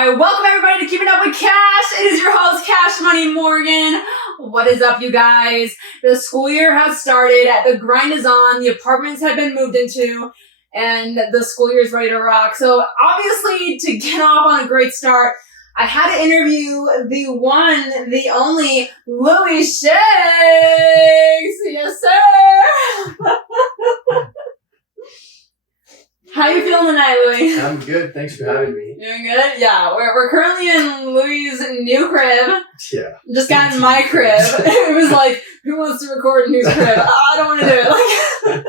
Alright, welcome everybody to Keeping Up with Cash. It is your host, Cash Money Morgan. What is up, you guys? The school year has started. The grind is on. The apartments have been moved into. And the school year is ready to rock. So obviously, to get off on a great start, I had to interview the one, the only, Louis Chaix. Yes, sir. How you feeling tonight, Louis? I'm good. Thanks for having me. Doing good? Yeah, we're currently in Louis' new crib. Yeah. Just got in my crib. It was like, who wants to record in whose crib? I don't want to do it. Like,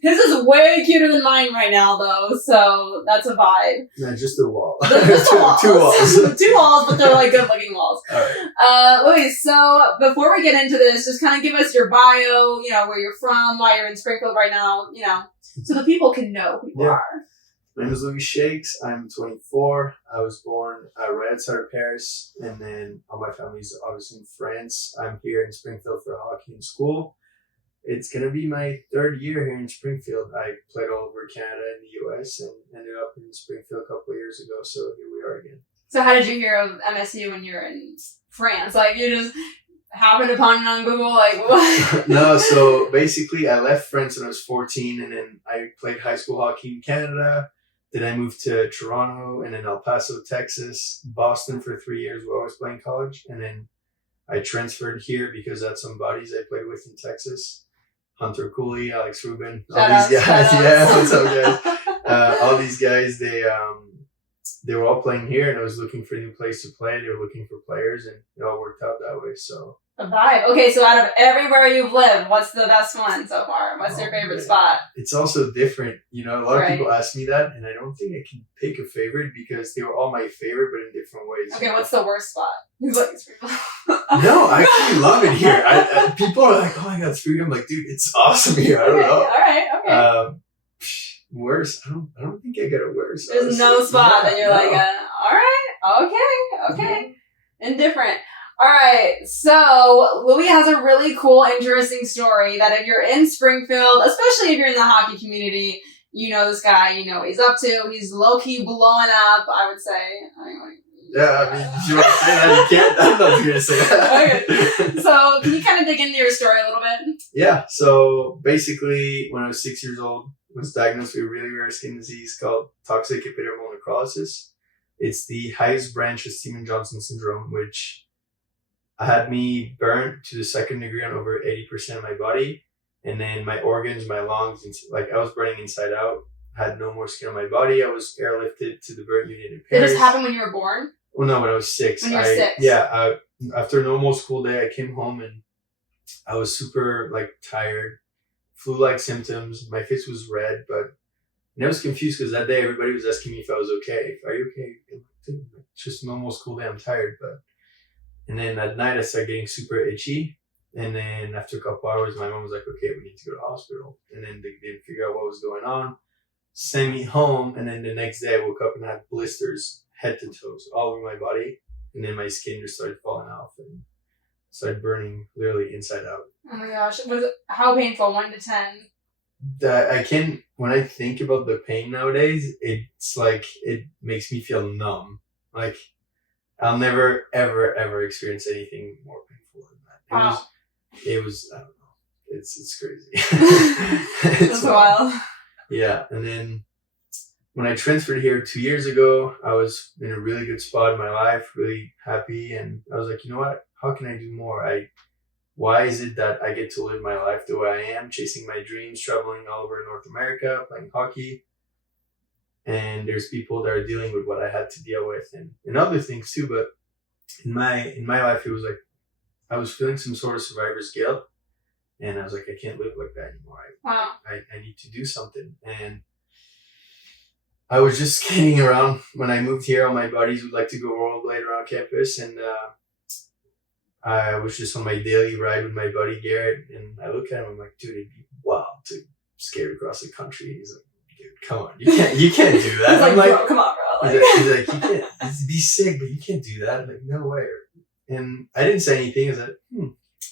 his is way cuter than mine right now, though, so that's a vibe. No, just the wall. Just the walls. Two walls. Two walls, but they're like good-looking walls. All right. Louis, so before we get into this, just kind of give us your bio, where you're from, why you're in Springfield right now, so the people can know who you are. My name is Louis Chaix. I'm 24. I was born right outside of Paris, and then all my family's obviously in France. I'm here in Springfield for hockey in school. It's going to be my third year here in Springfield. I played all over Canada and the US and ended up in Springfield a couple of years ago, so here we are again. So how did you hear of MSU when you're in France? Like, you just happened upon it on Google? Like, what? No, so basically I left France when I was 14, and then I played high school hockey in Canada. Then I moved to Toronto and then El Paso, Texas, Boston for 3 years where I was playing college. And then I transferred here because I had some buddies I played with in Texas. Hunter Cooley, Alex Rubin, all these guys. Yeah, what's up, guys? All these guys, they were all playing here, and I was looking for a new place to play. They were looking for players, and it all worked out that way. So a vibe. Okay, so out of everywhere you've lived, what's the best one so far? What's your favorite spot? It's also different. A lot of people ask me that, and I don't think I can pick a favorite because they were all my favorite, but in different ways. Okay, what's the worst spot? Who's like Springfield? No, I actually love it here. I people are like, "Oh my god, Springfield!" I'm like, dude, it's awesome here. I don't know. All right. Okay. Worse? I don't think I got a worse. There's honestly. no spot that you're like, all right, okay, indifferent. All right, so Louis has a really cool, interesting story that if you're in Springfield, especially if you're in the hockey community, you know this guy, you know what he's up to. He's low-key blowing up, I would say. Yeah, I mean, if you want to say that, you can't. I'm not going to say that. Okay. So can you kind of dig into your story a little bit? Yeah, so basically, when I was 6 years old, I was diagnosed with a really rare skin disease called toxic epidermal necrosis. It's the highest branch of Stevens-Johnson syndrome, which had me burnt to the second degree on over 80% of my body. And then my organs, my lungs, I was burning inside out. Had no more skin on my body. I was airlifted to the burn unit in Paris. Did this happen when you were born? Well, no, when I was 6. When you were 6? Yeah. After a normal school day, I came home and I was super tired, flu-like symptoms. My face was red, but I was confused because that day everybody was asking me if I was okay. Are you okay? It's just a normal school day. I'm tired, and then at night I started getting super itchy. And then after a couple hours, my mom was like, "Okay, we need to go to the hospital." And then they didn't figure out what was going on. Sent me home, and then the next day I woke up and I had blisters head to toes all over my body, and then my skin just started falling off and started burning literally inside out. Oh my gosh. How painful? 1 to 10? When I think about the pain nowadays, it's like it makes me feel numb. Like I'll never ever ever experience anything more painful than that. It was I don't know. It's crazy. That's wild. Yeah, and then when I transferred here 2 years ago, I was in a really good spot in my life, really happy, and I was like, you know what? How can I do more? Why is it that I get to live my life the way I am, chasing my dreams, traveling all over North America, playing hockey, and there's people that are dealing with what I had to deal with, and other things too. But in my life, it was like I was feeling some sort of survivor's guilt. And I was like, I can't live like that anymore. I need to do something. And I was just skating around. When I moved here, all my buddies would like to go rollerblade around campus. And I was just on my daily ride with my buddy Garrett. And I look at him, I'm like, dude, it'd be wild to skate across the country. He's like, dude, come on. You can't do that. I'm like, bro, come on, bro. He's like, you can't. It'd be sick, but you can't do that. I'm like, no way. And I didn't say anything. I was like,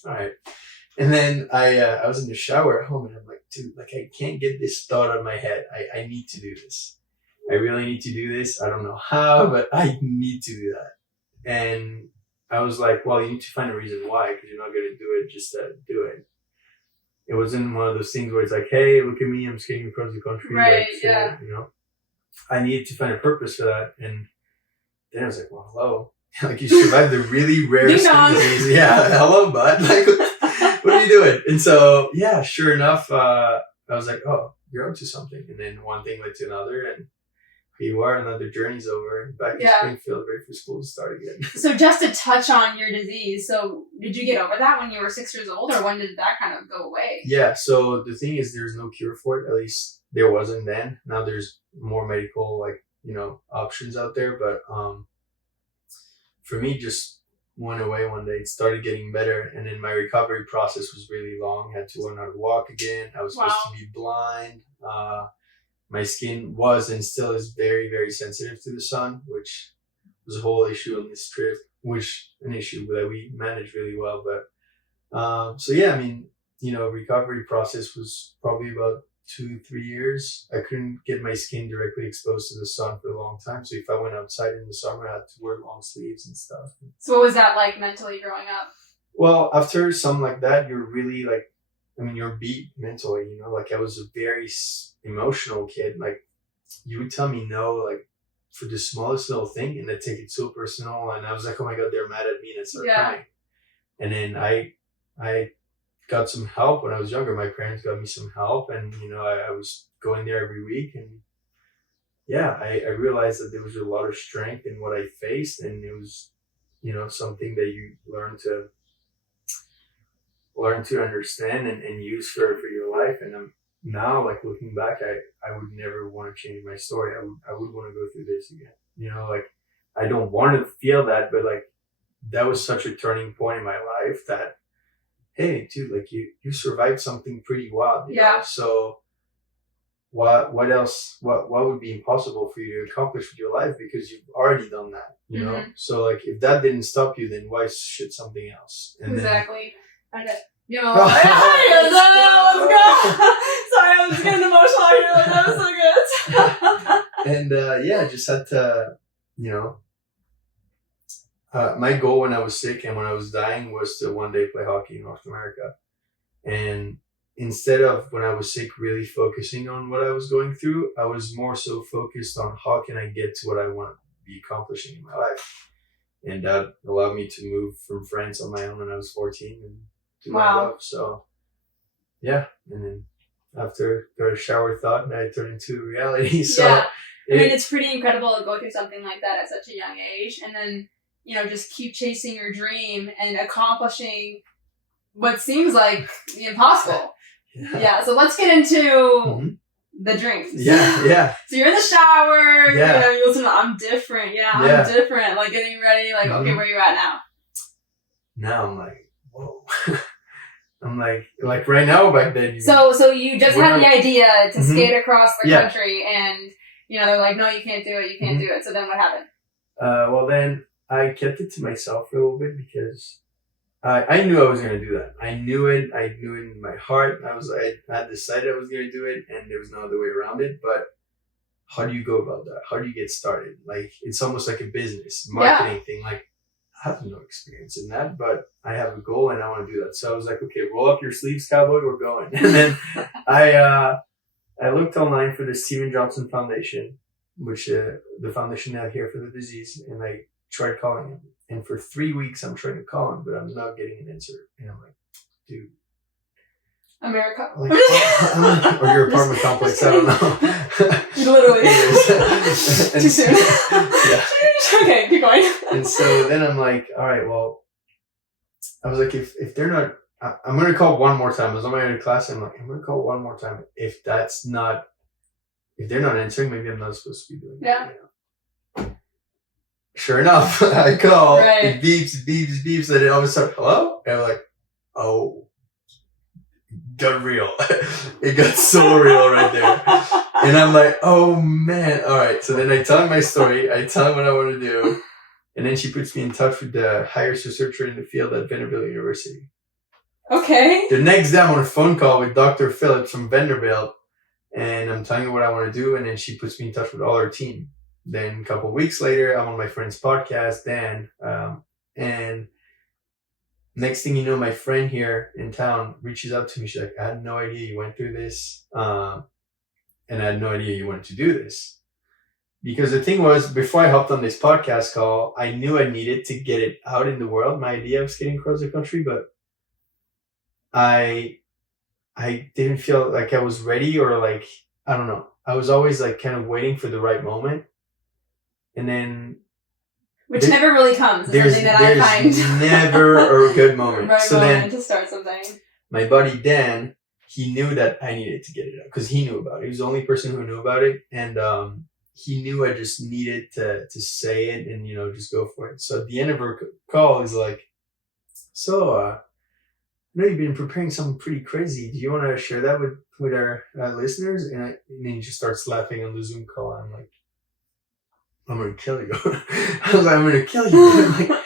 all right. And then I was in the shower at home, and I'm like, dude, I can't get this thought out of my head. I need to do this. I really need to do this. I don't know how, but I need to do that. And I was like, well, you need to find a reason why, because you're not going to do it just to do it. It wasn't one of those things where it's like, hey, look at me, I'm skating across the country. Right, like, yeah. You know, I needed to find a purpose for that. And then I was like, well, hello. Like, you survived the really rare skin disease. Yeah, hello, bud. Like, what are you doing? And so, yeah, sure enough, I was like, oh, you're up to something. And then one thing led to another, and here you are, another journey's over, and back in Springfield, ready for school to start again. So just to touch on your disease, so did you get over that when you were 6 years old, or when did that kind of go away? Yeah, so the thing is, there's no cure for it. At least there wasn't then. Now there's more medical, like, you know, options out there. But for me, just went away one day. It started getting better, and then my recovery process was really long. I had to learn how to walk again. I was supposed to be blind. My skin was and still is very, very sensitive to the sun, which was a whole issue on this trip, an issue that we managed really well. But so yeah, I mean, you know, recovery process was probably about 2-3 years. I couldn't get my skin directly exposed to the sun for a long time. So if I went outside in the summer, I had to wear long sleeves and stuff. So what was that like mentally growing up? Well, after something like that, you're really like, I mean, you're beat mentally, you know, like I was a very emotional kid. Like, you would tell me no, like for the smallest little thing, and I'd take it so personal. And I was like, oh my God, they're mad at me. And I started crying. And then I got some help when I was younger. My parents got me some help, and, you know, I was going there every week. And yeah, I realized that there was a lot of strength in what I faced. And it was, you know, something that you learn to understand and use for your life. And I'm now, like, looking back, I would never want to change my story. I would want to go through this again. You know, like, I don't want to feel that, but like, that was such a turning point in my life that, hey, dude, like, you survived something pretty wild. You know? So what else, what would be impossible for you to accomplish with your life, because you've already done that, you know? So like, if that didn't stop you, then why should something else? And exactly. You know, let's go. Sorry, I was getting emotional here. Like, that was so good. And yeah, just had to, you know, my goal when I was sick and when I was dying was to one day play hockey in North America. And instead of, when I was sick, really focusing on what I was going through, I was more so focused on how can I get to what I want to be accomplishing in my life. And that allowed me to move from France on my own when I was 14 and do what I love. So yeah, and then after a shower thought, and I turned into reality. So yeah. I mean, it's pretty incredible to go through something like that at such a young age, and then, you know, just keep chasing your dream and accomplishing what seems like impossible. Yeah. So let's get into the dreams. Yeah. So you're in the shower. Yeah. You know, you listen to I'm different. I'm different. Like, getting ready. Like, okay, where are you at now? Now I'm like, whoa. I'm like right now, back then. So you just had the idea to skate across the country, and, you know, they're like, no, you can't do it. You can't do it. So then what happened? Well, then I kept it to myself for a little bit, because I knew I was going to do that. I knew it in my heart. I had decided I was going to do it, and there was no other way around it. But how do you go about that? How do you get started? Like, it's almost like a business marketing thing. Like, I have no experience in that, but I have a goal and I want to do that. So I was like, okay, roll up your sleeves, cowboy, we're going. And then I looked online for the Steven Johnson Foundation, which the foundation out here for the disease, and I tried calling him. And for 3 weeks, I'm trying to call him, but I'm not getting an answer. And I'm like, dude. America. Like, or your apartment complex, I don't know. Literally. Too soon. Yeah. Okay, keep going. And so then I'm like, all right, well, I was like, if they're not, I'm going to call one more time. I was on my way to class, and I'm like, I'm going to call one more time. If they're not answering, maybe I'm not supposed to be doing that. You know? Sure enough, I call, it beeps, and it all of a sudden, hello? And I'm like, oh, got real. It got so real right there. And I'm like, oh man, all right. So then I tell him my story. I tell him what I want to do. And then she puts me in touch with the highest researcher in the field at Vanderbilt University. Okay. The next day I'm on a phone call with Dr. Phillips from Vanderbilt. and I'm telling her what I want to do, and then she puts me in touch with all her team. Then a couple of weeks later, I'm on my friend's podcast, Dan, and next thing you know, my friend here in town reaches out to me. She's like, I had no idea you went through this, and I had no idea you wanted to do this. Because the thing was, before I hopped on this podcast call, I knew I needed to get it out in the world, my idea of skating across the country, but I didn't feel like I was ready, or like, I don't know. I was always like kind of waiting for the right moment. And then which never really comes. Is something that I find. There's never a good moment. Right so moment then to start something. My buddy Dan, he knew that I needed to get it out because he knew about it. He was the only person who knew about it, and he knew I just needed to say it and just go for it. So at the end of our call, he's like, "So, I know you've been preparing something pretty crazy. Do you want to share that with our listeners?" And then he just starts laughing on the Zoom call. I'm like, I'm going to kill you. I was like, I'm going to kill you.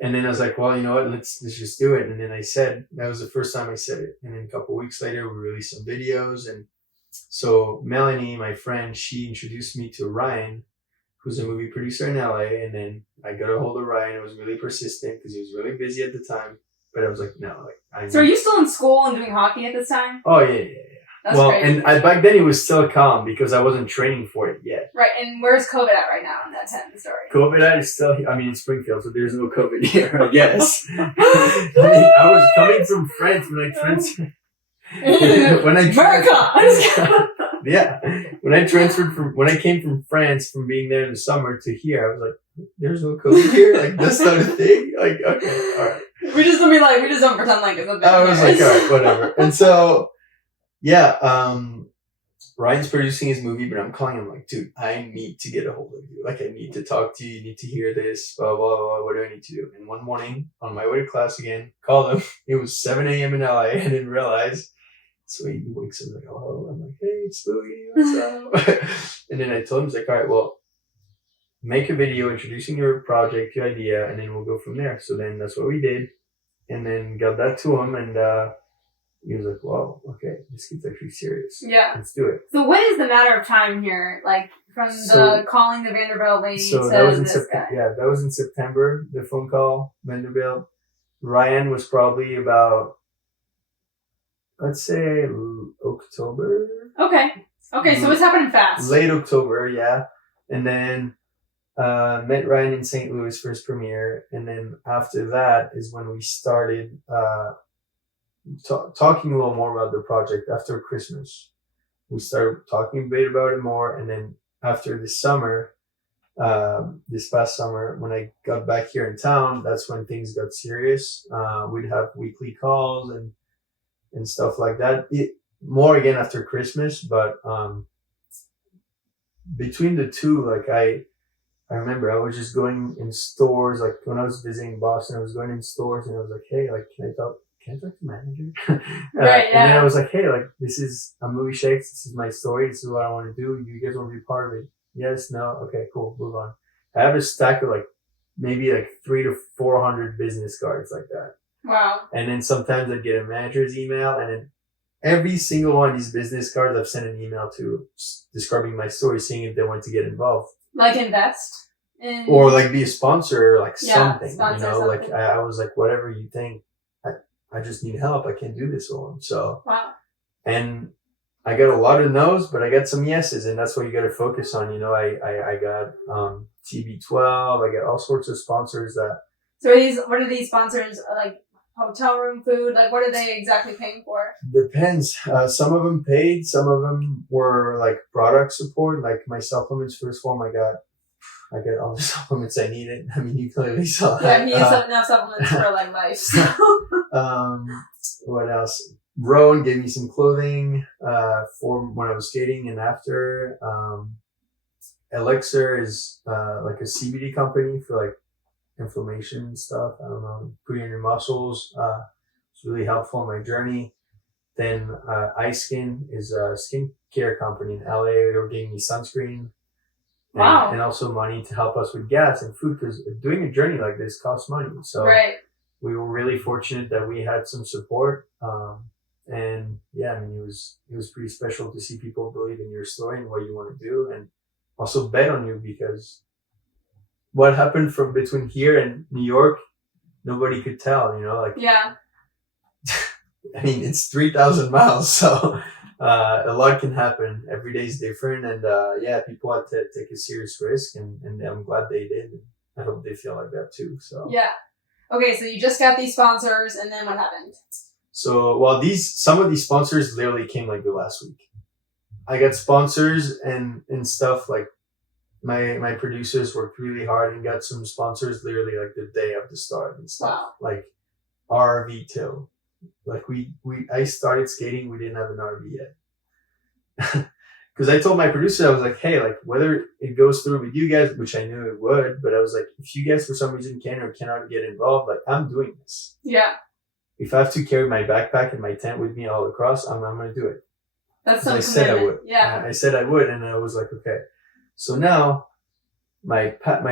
And then I was like, well, you know what? Let's just do it. And then I said, that was the first time I said it. And then a couple of weeks later, we released some videos. And so Melanie, my friend, she introduced me to Ryan, who's a movie producer in LA. And then I got a hold of Ryan. I was really persistent because he was really busy at the time. But I was like, no. So are you still in school and doing hockey at this time? Oh, yeah. That's crazy. And back then it was still calm because I wasn't training for it yet. Right, and where's COVID at right now in that tent story? COVID is still, in Springfield, so there's no COVID here, I guess. I was coming from France when I transferred. Yeah. When I came from France, from being there in the summer to here, I was like, there's no COVID here? Like, that's not a thing? Like, okay, all right. We just don't pretend like it's a thing. I was like, all right, whatever. And so, yeah, Ryan's producing his movie, but I'm calling him like, dude, I need to get a hold of you. Like, I need to talk to you. You need to hear this, blah, blah, blah. What do I need to do? And one morning, on my way to class again, called him. It was 7 a.m. in LA. I didn't realize. So he wakes up like, oh, I'm like, hey, it's Louie, what's up? And then I told him, he's like, all right, well, make a video introducing your project, your idea, and then we'll go from there. So then that's what we did. And then got that to him, and he was like, "Wow, okay, this kid's actually serious. Yeah, let's do it." So, what is the matter of time here? Like from the calling the Vanderbilt lady to that was in this guy? Yeah, that was in September. The phone call, Vanderbilt. Ryan was probably about, let's say, October. Okay, so it's happening fast. Late October, yeah, and then met Ryan in St. Louis for his premiere, and then after that is when we started. Talking a little more about the project after Christmas. We started talking a bit about it more, and then after this summer, this past summer, when I got back here in town, that's when things got serious. We'd have weekly calls and stuff like that. More again after Christmas, but between the two, like I remember I was just going in stores, like when I was visiting Boston, I was going in stores and I was like, hey, like, can I talk to the manager? Right, yeah. And then I was like, hey, like, I'm Louis Chaix. This is my story. This is what I want to do. You guys want to be part of it? Yes, no? Okay, cool. Move on. I have a stack of maybe 300 to 400 business cards like that. Wow. And then sometimes I'd get a manager's email, and then every single one of these business cards I've sent an email to describing my story, seeing if they want to get involved. Like invest in... Or be a sponsor, something, something. Like I was like, whatever you think. I just need help. I can't do this alone. So, wow. And I got a lot of no's, but I got some yeses, and that's what you got to focus on. I got TB12. I got all sorts of sponsors that. So what are these sponsors like? Hotel room food? Like, what are they exactly paying for? Depends. Some of them paid. Some of them were product support. Like my supplements first form, I got all the supplements I needed. I mean, you clearly saw that. Yeah, he has enough supplements for life. So. What else? Rowan gave me some clothing for when I was skating and after. Elixir is a CBD company for inflammation stuff. I don't know, putting in your muscles. It's really helpful in my journey. Then iSkin is a skincare company in LA. They were giving me sunscreen. Wow. And also money to help us with gas and food, because doing a journey like this costs money. So right. We were really fortunate that we had some support. And yeah, I mean, it was pretty special to see people believe in your story and what you want to do, and also bet on you, because what happened from between here and New York, nobody could tell, like, Yeah. I mean, it's 3,000 miles, so a lot can happen. Every day is different, and yeah, people had to take a serious risk, and I'm glad they did. I hope they feel like that too. So Yeah. Okay, so you just got these sponsors, and then what happened? So, well, some of these sponsors literally came like the last week. I got sponsors and stuff, like my producers worked really hard and got some sponsors literally like the day of the start and stuff. Wow. Like RV tow. Like I started skating, we didn't have an RV yet. Because I told my producer, I was like, hey, like whether it goes through with you guys, which I knew it would, but I was like, if you guys for some reason can or cannot get involved, like I'm doing this. Yeah. If I have to carry my backpack and my tent with me all across, I'm going to do it. That's some I said I would. Yeah. I said I would, and I was like, okay. So now, my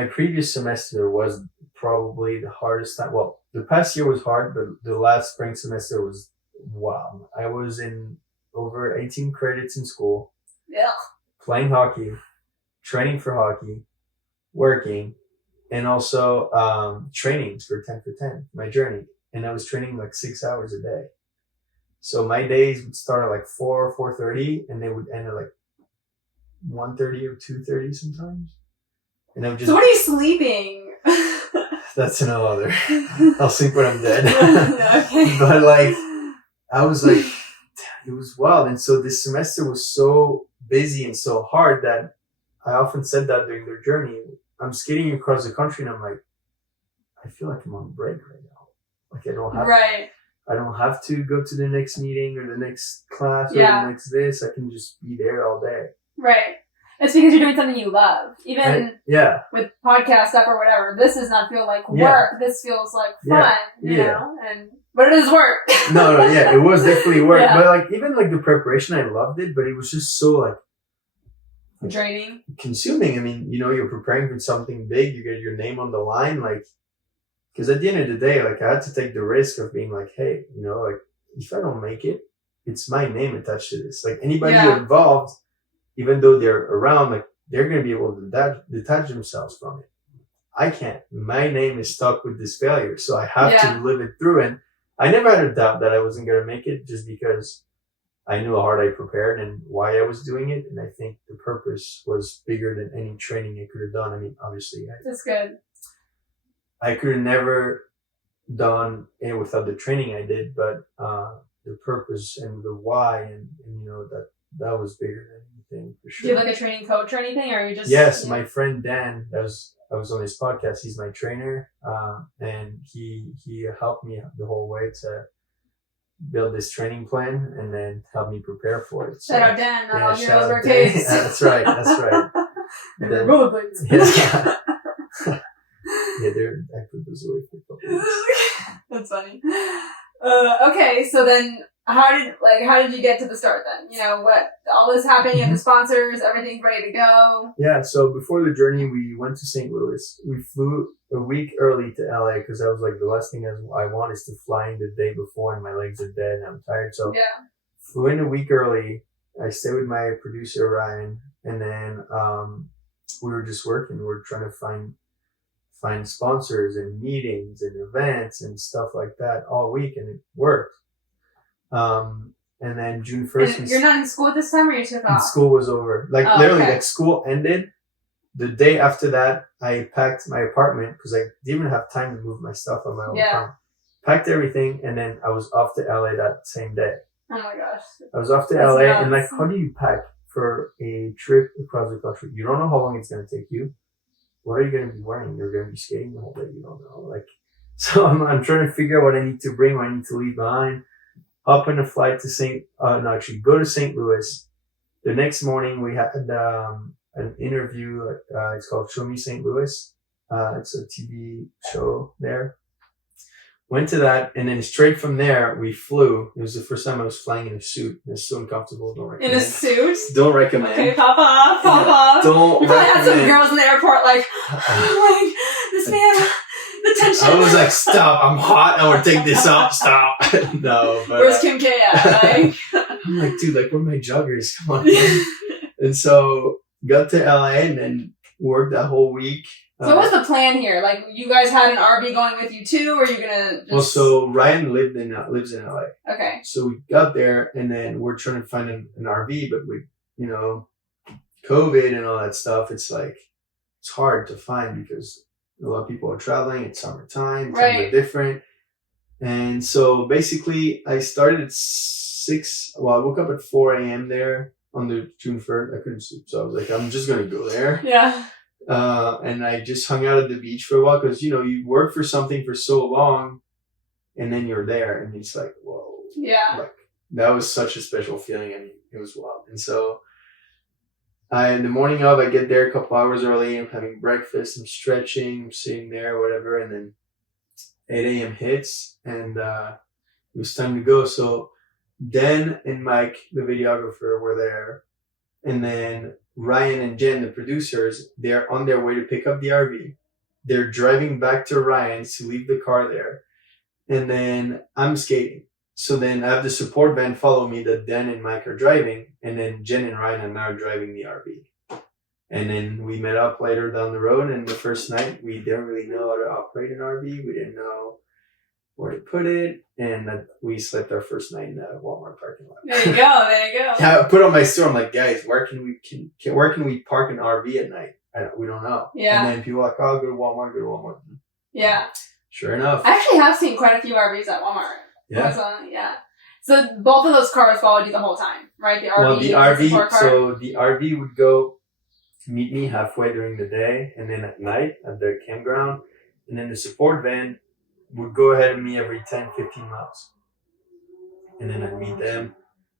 previous semester was probably the hardest time. Well, the past year was hard, but the last spring semester was wow. I was in over 18 credits in school, playing hockey, training for hockey, working, and also trainings for 10 for 10, my journey. And I was training like 6 hours a day. So my days would start at like 4:30, and they would end at like 1:30 or 2:30 sometimes. And I would just. So what are you sleeping? That's another. I'll sleep when I'm dead. Okay. But like, I was like, it was wild. And so this semester was so busy and so hard that I often said that during their journey. I'm skating across the country, and I'm like, I feel like I'm on break right now. Like I don't have to go to the next meeting or the next class or the next this. I can just be there all day. Right. It's because you're doing something you love. Even with podcast stuff or whatever, this does not feel like work. Yeah. This feels like fun, you know? But it is work. No, it was definitely work. Yeah. But like, even like the preparation, I loved it, but it was just so like draining, consuming. I mean, you're preparing for something big. You get your name on the line, like. Because at the end of the day, like, I had to take the risk of being like, hey, like, if I don't make it, it's my name attached to this. Like, anybody involved, even though they're around, like, they're going to be able to detach themselves from it. I can't. My name is stuck with this failure, so I have to live it through. And I never had a doubt that I wasn't going to make it, just because I knew how hard I prepared and why I was doing it. And I think the purpose was bigger than any training I could have done. I mean, obviously. That's good. I could have never done it without the training I did, but the purpose and the why and that was bigger than anything for sure. Do you have like a training coach or anything, or are you just? Yes, my friend Dan. I was on his podcast. He's my trainer, and he helped me the whole way to build this training plan and then help me prepare for it. So, shout out Dan, not all heroes wear capes. That's right. Rollerblades. Yeah. Yeah, I put those away for a couple weeks. That's funny. Okay, so then how did you get to the start then? What all this happened, you have the sponsors, everything's ready to go. Yeah, so before the journey we went to St. Louis. We flew a week early to LA because I was like, the last thing I want is to fly in the day before and my legs are dead and I'm tired. So flew in a week early. I stayed with my producer Ryan, and then we were just working. We were trying to find sponsors and meetings and events and stuff like that all week, and it worked. And then June 1st... And you're not in school at this time, or you took off? School was over. Literally, like, school ended. The day after that, I packed my apartment because I didn't even have time to move my stuff on my own time. Packed everything, and then I was off to LA that same day. Oh my gosh. I was off to LA, nuts. And like, how do you pack for a trip across the country? You don't know how long it's going to take you. What are you going to be wearing? You're going to be skating the whole day. You don't know. Like, so I'm trying to figure out what I need to bring, what I need to leave behind. Hop on a flight to go to St. Louis. The next morning we had an interview. It's called Show Me St. Louis. It's a TV show there. Went to that, and then straight from there we flew. It was the first time I was flying in a suit. It's so uncomfortable. Don't recommend. In a suit? Don't recommend. Okay, pop off. Don't You probably had some girls in the airport like, oh my, this man, the attention. I was like, stop, I'm hot, I want to take this off, stop. No, but Where's Kim K at? Like, I'm like, dude, like, where are my joggers? Come on. And so got to LA and then worked that whole week. so what was the plan here? Like, you guys had an RV going with you too, or are you gonna just... Well, so Ryan lives in LA. Okay. So we got there and then we're trying to find an RV, but with, you know, COVID and all that stuff, it's like, it's hard to find because a lot of people are traveling. It's summertime. Times are different. And so basically I started at 6. Well, I woke up at 4 a.m. there on the June 1st. I couldn't sleep. So I was like, I'm just going to go there. Yeah. And I just hung out at the beach for a while because, you know, you work for something for so long and then you're there and it's like, whoa. Yeah. Like, that was such a special feeling. I mean, it was wild. And so in the morning of, I get there a couple hours early. I'm having breakfast. I'm stretching. I'm sitting there, whatever. And then 8 a.m. hits and it was time to go. So Dan and Mike, the videographer, were there. And then Ryan and Jen, the producers, they're on their way to pick up the RV. They're driving back to Ryan's to leave the car there. And then I'm skating. So then I have the support van follow me that Dan and Mike are driving. And then Jen and Ryan are now driving the RV. And then we met up later down the road. And the first night, we didn't really know how to operate an RV. We didn't know where to put it. And we slept our first night in the Walmart parking lot. There you go. There you go. Yeah, I put on my store. I'm like, guys, where can we park an RV at night? We don't know. Yeah. And then people are like, oh, go to Walmart. Yeah. Sure enough. I actually have seen quite a few RVs at Walmart. Yeah. Yeah. So both of those cars followed you the whole time, right? The RV. Well, the RV. Car. So the RV would go meet me halfway during the day, and then at night at the campground, and then the support van would go ahead of me every 10, 15 miles. And then I'd meet them,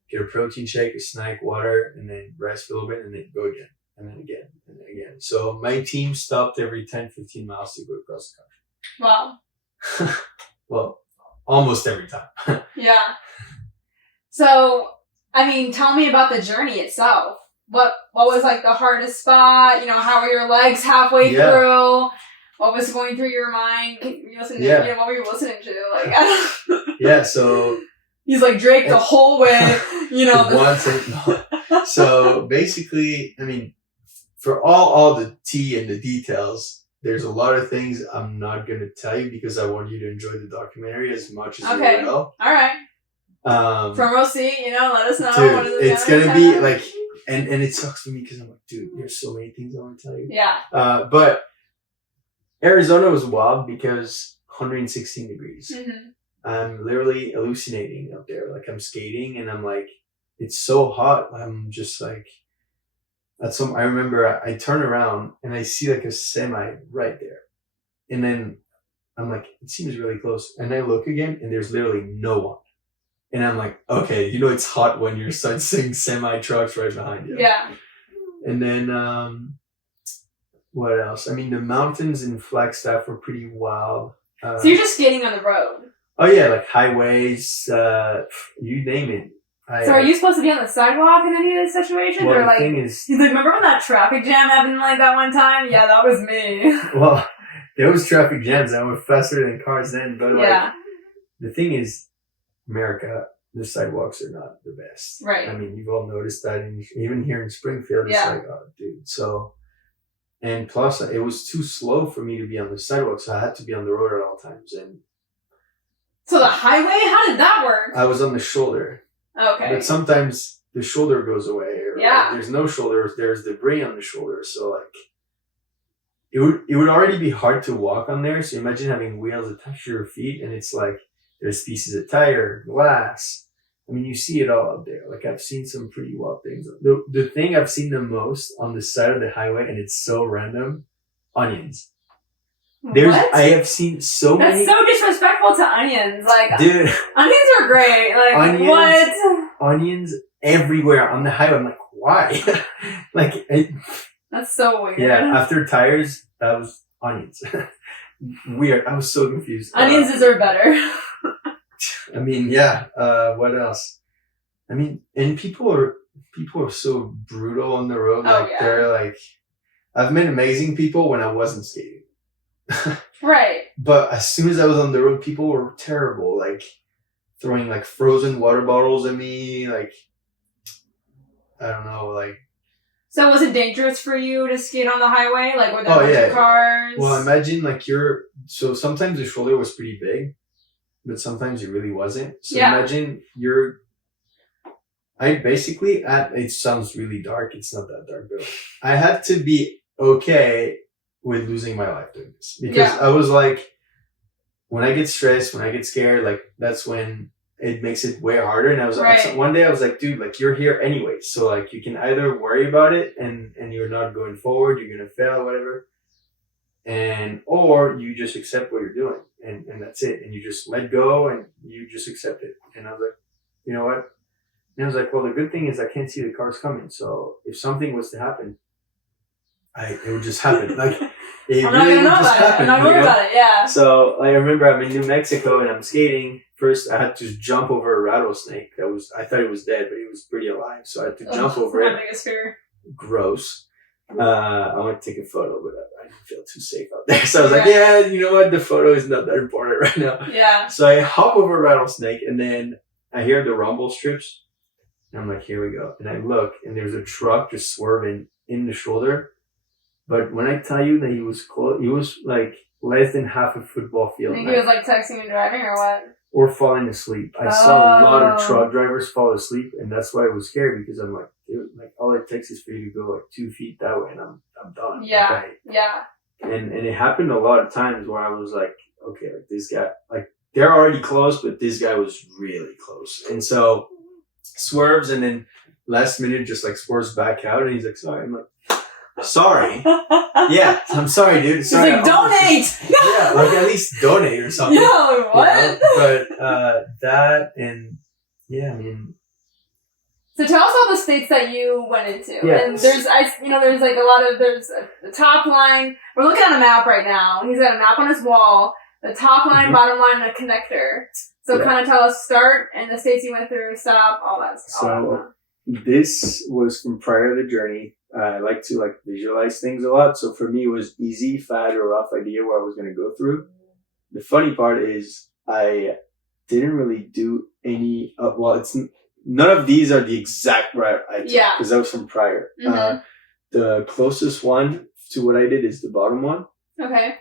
get a protein shake, a snack, water, and then rest for a little bit, and then go again, and then again, and then again. So my team stopped every 10, 15 miles to go across the country. Wow. Well, almost every time. Yeah. So, I mean, tell me about the journey itself. What was like the hardest spot? You know, how were your legs halfway through? What was going through your mind? You listen to, you know, what were you listening to? Like, I don't Yeah, so he's like Drake the whole way, you know. So basically, I mean, for all the tea and the details, there's a lot of things I'm not going to tell you because I want you to enjoy the documentary as much as you will. All right. From row C, you know, let us know. Dude, what is it's going to be like, and it sucks for me because I'm like, dude, there's so many things I want to tell you. Yeah. But Arizona was wild because 116 degrees. Mm-hmm. I'm literally hallucinating up there. Like I'm skating and I'm like, it's so hot. I'm just like, I remember I turn around and I see like a semi right there. And then I'm like, it seems really close. And I look again and there's literally no one. And I'm like, okay, you know, it's hot when you're seeing semi trucks right behind you. Yeah. And then, what else? I mean, the mountains in Flagstaff were pretty wild. So you're just skating on the road? Oh yeah, like highways, you name it. So are you supposed to be on the sidewalk in any of these situations? Well, or like, the thing is, he's like, remember when that traffic jam happened like that one time? Yeah, that was me. Well, there was traffic jams. I went faster than cars then. But like, the thing is, America, the sidewalks are not the best. Right. I mean, you've all noticed that. And even here in Springfield, it's like, oh, dude. So, and plus, it was too slow for me to be on the sidewalk. So I had to be on the road at all times. And so the highway, how did that work? I was on the shoulder. Okay. But sometimes the shoulder goes away. Or there's no shoulder. There's debris on the shoulder. So like, it would already be hard to walk on there. So imagine having wheels attached to your feet, and it's like there's pieces of tire, glass. I mean, you see it all up there. Like I've seen some pretty wild things. The thing I've seen the most on the side of the highway, and it's so random, onions. What? I have seen so many. That's so disrespectful to onions. Like, dude, onions are great. Like, onions, what? Onions everywhere on the highway. I'm like, why? Like, that's so weird. Yeah, after tires, that was onions. Weird. I was so confused. Onions deserve better. I mean, yeah. What else? I mean, and people are so brutal on the road. Like they're like, I've met amazing people when I wasn't skating. Right. But as soon as I was on the road, people were terrible, like throwing like frozen water bottles at me, like I don't know, like. So was it dangerous for you to skate on the highway? Like were there a bunch of cars? Well, imagine like so sometimes the shoulder was pretty big, but sometimes it really wasn't. So imagine it sounds really dark. It's not that dark, but I had to be okay with losing my life doing this because I was like, when I get stressed, when I get scared, like that's when it makes it way harder. And I was one day I was like, dude, like you're here anyway. So like you can either worry about it and you're not going forward, you're going to fail or whatever. Or you just accept what you're doing and that's it. And you just let go and you just accept it. And I was like, you know what? And I was like, well, the good thing is I can't see the cars coming. So if something was to happen, it would just happen. Like it really would just happen. I'm not worried about it. Yeah. So I remember I'm in New Mexico and I'm skating. First, I had to jump over a rattlesnake. I thought it was dead, but it was pretty alive. So I had to jump over it. My biggest fear. Gross. I went to take a photo, but I didn't feel too safe out there. So I was like, yeah, you know what? The photo is not that important right now. Yeah. So I hop over a rattlesnake and then I hear the rumble strips. And I'm like, here we go. And I look and there's a truck just swerving in the shoulder. But when I tell you that he was close, he was like less than half a football field. I think he was like texting and driving or what? Or falling asleep. I saw a lot of truck drivers fall asleep, and that's why it was scary because I'm like, dude, like all it takes is for you to go like 2 feet that way, and I'm done. Yeah, yeah. And it happened a lot of times where I was like, okay, like this guy, like they're already close, but this guy was really close, and so swerves, and then last minute just like swerves back out, and he's like, sorry, I'm like. Sorry. Yeah, I'm sorry, dude. Sorry. He's like, donate! Yeah, like at least donate or something. Yeah, what? You know? But that and yeah, I mean. So tell us all the states that you went into. Yes. And there's like there's the top line. We're looking at a map right now. He's got a map on his wall. The top line, bottom line, and a connector. So kind of tell us start and the states you went through, stop, all that stuff. So this was from prior to the journey. I like to visualize things a lot. So for me, it was easy if I had a rough idea where I was going to go through. The funny part is I didn't really do any, none of these are the exact route I took because that was from prior. Mm-hmm. The closest one to what I did is the bottom one. Okay.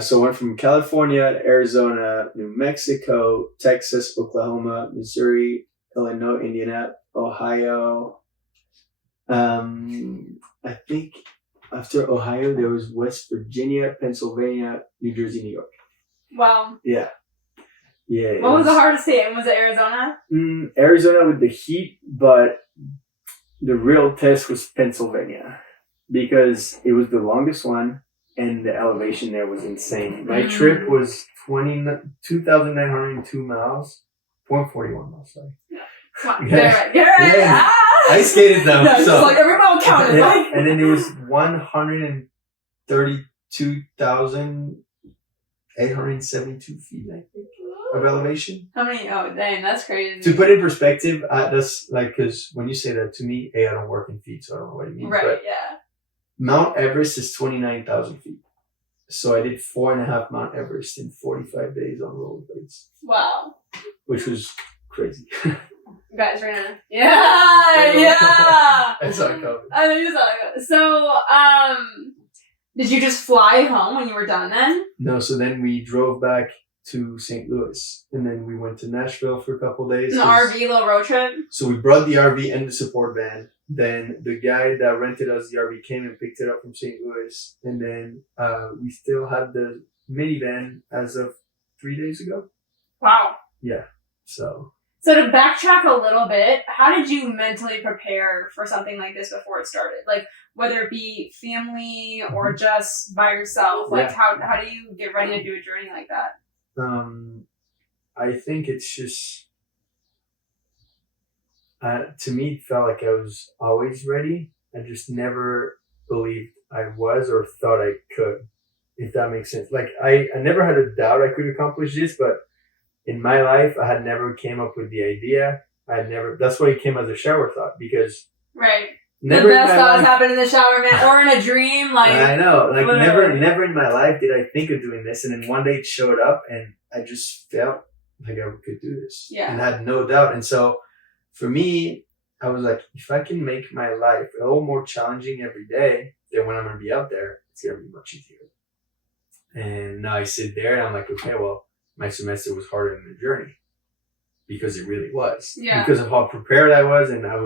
So I went from California, Arizona, New Mexico, Texas, Oklahoma, Missouri, Illinois, Indiana, Ohio. I think after Ohio, there was West Virginia, Pennsylvania, New Jersey, New York. Wow. Yeah. Yeah. What was the hardest state? Was it Arizona? Arizona with the heat, but the real test was Pennsylvania because it was the longest one and the elevation there was insane. My trip was 2,902 miles, 0.41 miles, sorry. Come on, get it right. Yeah. I skated them. No, so like every mile counted. Yeah. Like. And then it was 132,872 feet, I think, of elevation. How many? Oh, dang, that's crazy. To put in perspective, that's like, because when you say that to me, I don't work in feet, so I don't know what it means. Right, but yeah. Mount Everest is 29,000 feet. So I did 4.5 Mount Everest in 45 days on rollerblades. Wow. Which was crazy. You guys ran out. Yeah. I saw it coming. I know you saw it. So, did you just fly home when you were done then? No, so then we drove back to St. Louis, and then we went to Nashville for a couple of days. An RV little road trip? So we brought the RV and the support van. Then the guy that rented us the RV came and picked it up from St. Louis. And then we still had the minivan as of 3 days ago. Wow. Yeah, so to backtrack a little bit, how did you mentally prepare for something like this before it started? Like, whether it be family or just by yourself, like how do you get ready to do a journey like that? I think it's just, to me, it felt like I was always ready. I just never believed I was or thought I could, if that makes sense. Like, I never had a doubt I could accomplish this, but in my life, I had never came up with the idea. That's why it came as a shower thought, because Never the in best my thoughts life. happen in the shower, man, or in a dream. Like I know, like literally. never in my life did I think of doing this, and then one day it showed up, and I just felt like I could do this, and had no doubt. And so, for me, I was like, if I can make my life a little more challenging every day, then when I'm gonna be out there, it's gonna be much easier. And now I sit there, and I'm like, okay, well, my semester was harder than the journey, because it really was, because of how prepared I was, and I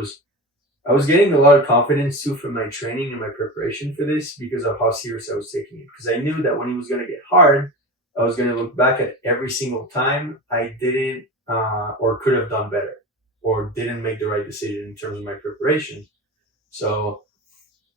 was getting a lot of confidence too from my training and my preparation for this, because of how serious I was taking it. Because I knew that when it was going to get hard, I was going to look back at every single time I didn't or could have done better, or didn't make the right decision in terms of my preparation. So,